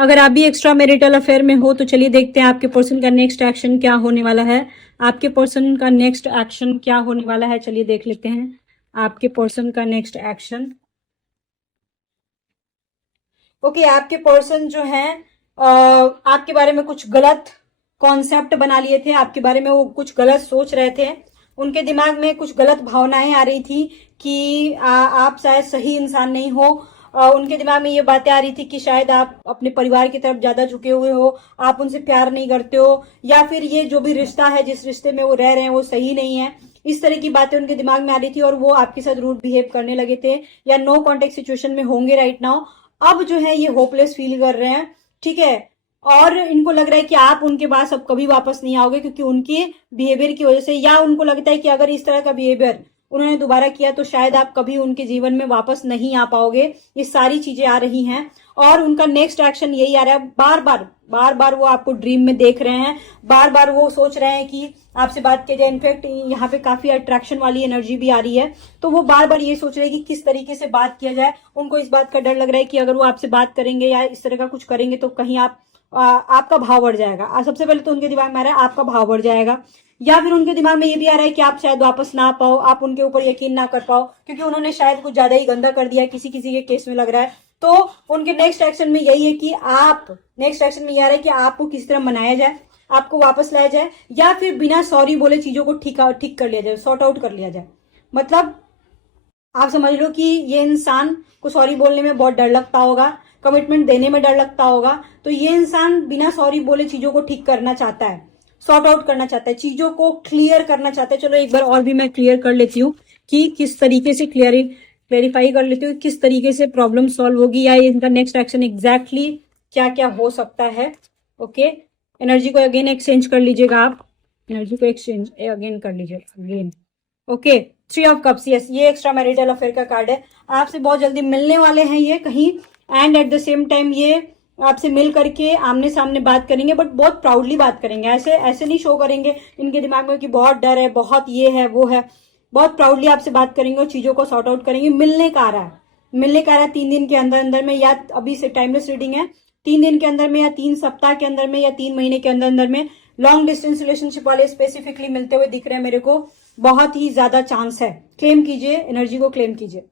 अगर आप भी एक्स्ट्रा मैरिटल अफेयर में हो तो चलिए देखते हैं आपके पर्सन का नेक्स्ट एक्शन क्या होने वाला है। आपके पर्सन का नेक्स्ट एक्शन क्या होने वाला है, चलिए देख लेते हैं आपके पर्सन का नेक्स्ट एक्शन। ओके, आपके पर्सन जो है आपके बारे में कुछ गलत कॉन्सेप्ट बना लिए थे, आपके बारे में वो कुछ गलत सोच रहे थे, उनके दिमाग में कुछ गलत भावनाएं आ रही थी कि आप शायद सही इंसान नहीं हो। उनके दिमाग में ये बातें आ रही थी कि शायद आप अपने परिवार की तरफ ज्यादा झुके हुए हो, आप उनसे प्यार नहीं करते हो, या फिर ये जो भी रिश्ता है, जिस रिश्ते में वो रह रहे हैं वो सही नहीं है। इस तरह की बातें उनके दिमाग में आ रही थी और वो आपके साथ रूड बिहेव करने लगे थे या नो कॉन्टेक्ट सिचुएशन में होंगे राइट नाउ। अब जो है ये होपलेस फील कर रहे हैं, ठीक है, और इनको लग रहा है कि आप उनके पास अब कभी वापस नहीं आओगे क्योंकि उनके बिहेवियर की वजह से, या उनको लगता है कि अगर इस तरह का बिहेवियर उन्होंने दोबारा किया तो शायद आप कभी उनके जीवन में वापस नहीं आ पाओगे। ये सारी चीजें आ रही हैं और उनका नेक्स्ट एक्शन यही आ रहा है। बार बार वो आपको ड्रीम में देख रहे हैं, बार बार वो सोच रहे हैं कि आपसे बात की जाए। इनफैक्ट यहाँ पे काफी अट्रैक्शन वाली एनर्जी भी आ रही है, तो वो बार बार ये सोच रहे हैं कि किस तरीके से बात किया जाए। उनको इस बात का डर लग रहा है कि अगर वो आपसे बात करेंगे या इस तरह का कुछ करेंगे तो कहीं आपका भाव बढ़ जाएगा। सबसे पहले तो उनके दिमाग में आ रहा है आपका भाव बढ़ जाएगा, या फिर उनके दिमाग में ये भी आ रहा है कि आप शायद वापस ना आ पाओ, आप उनके ऊपर यकीन ना कर पाओ क्योंकि उन्होंने शायद कुछ ज्यादा ही गंदा कर दिया है, किसी किसी के केस में लग रहा है। तो उनके नेक्स्ट एक्शन में यही है कि नेक्स्ट एक्शन में यह आ रहा है कि आपको किसी तरह मनाया जाए, आपको वापस लाया जाए, या फिर बिना सॉरी बोले चीजों को ठीक कर लिया जाए, सॉर्ट आउट कर लिया जाए। मतलब आप समझ लो कि ये इंसान को सॉरी बोलने में बहुत डर लगता होगा, कमिटमेंट देने में डर लगता होगा, तो ये इंसान बिना सॉरी बोले चीजों को ठीक करना चाहता है, सॉर्ट आउट करना चाहता है, चीजों को क्लियर करना चाहता है। चलो एक बार और भी मैं क्लियर कर लेती हूँ कि किस तरीके से क्लेरिफाई कर लेती हूँ किस तरीके से प्रॉब्लम सॉल्व होगी या इनका नेक्स्ट एक्शन एग्जैक्टली क्या क्या हो सकता है। ओके, एनर्जी को अगेन एक्सचेंज कर लीजिएगा, आप एनर्जी को एक्सचेंज अगेन कर लीजिएगा again. Okay, 3 of cups, yes, ये एक्स्ट्रा मैरिटल अफेयर का कार्ड है। आपसे बहुत जल्दी मिलने वाले हैं ये कहीं, and at the same time ये आपसे मिल करके आमने सामने बात करेंगे, बट बहुत प्राउडली बात करेंगे। ऐसे नहीं शो करेंगे इनके दिमाग में कि बहुत डर है, बहुत ये है वो है। बहुत प्राउडली आपसे बात करेंगे और चीजों को सॉर्ट आउट करेंगे। मिलने का आ रहा है 3 दिन के अंदर अंदर में, या अभी से टाइमलेस रीडिंग है, 3 दिन के अंदर में या 3 सप्ताह के अंदर में या 3 महीने के अंदर अंदर में लॉन्ग डिस्टेंस रिलेशनशिप वाले स्पेसिफिकली मिलते हुए दिख रहे हैं मेरे को। बहुत ही ज्यादा चांस है। क्लेम कीजिए, एनर्जी को क्लेम कीजिए।